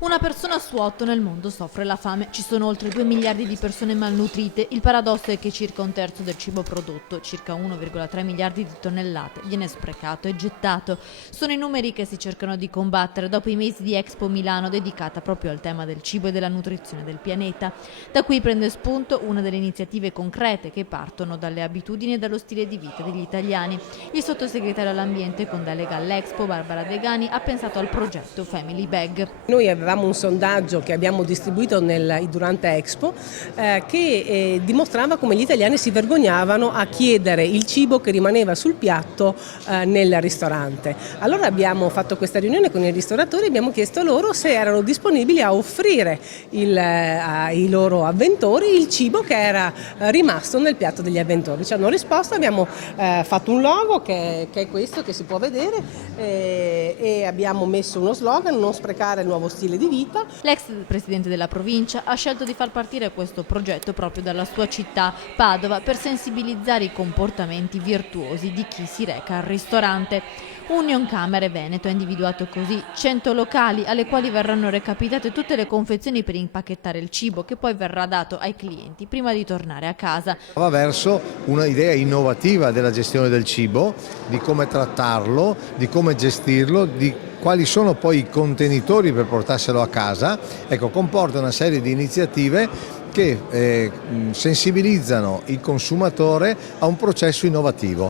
Una persona su 8 nel mondo soffre la fame. Ci sono oltre 2 miliardi di persone malnutrite. Il paradosso è che circa un terzo del cibo prodotto, circa 1,3 miliardi di tonnellate, viene sprecato e gettato. Sono i numeri che si cercano di combattere dopo i mesi di Expo Milano dedicata proprio al tema del cibo e della nutrizione del pianeta. Da qui prende spunto una delle iniziative concrete che partono dalle abitudini e dallo stile di vita degli italiani. Il sottosegretario all'ambiente con delega all'Expo, Barbara Degani, ha pensato al progetto Family Bag. Noi avevamo un sondaggio che abbiamo distribuito durante Expo che dimostrava come gli italiani si vergognavano a chiedere il cibo che rimaneva sul piatto nel ristorante. Allora abbiamo fatto questa riunione con i ristoratori e abbiamo chiesto loro se erano disponibili a offrire ai loro avventori il cibo che era rimasto nel piatto degli avventori. Ci hanno risposto, abbiamo fatto un logo che è questo, che si può vedere, e abbiamo messo uno slogan: non sprecare il nuovo stile di vita. L'ex presidente della provincia ha scelto di far partire questo progetto proprio dalla sua città, Padova, per sensibilizzare i comportamenti virtuosi di chi si reca al ristorante. Union Camere Veneto ha individuato così 100 locali alle quali verranno recapitate tutte le confezioni per impacchettare il cibo che poi verrà dato ai clienti prima di tornare a casa. Va verso un'idea innovativa della gestione del cibo, di come trattarlo, di come gestirlo, di quali sono poi i contenitori per portarselo a casa. Ecco, comporta una serie di iniziative che sensibilizzano il consumatore a un processo innovativo.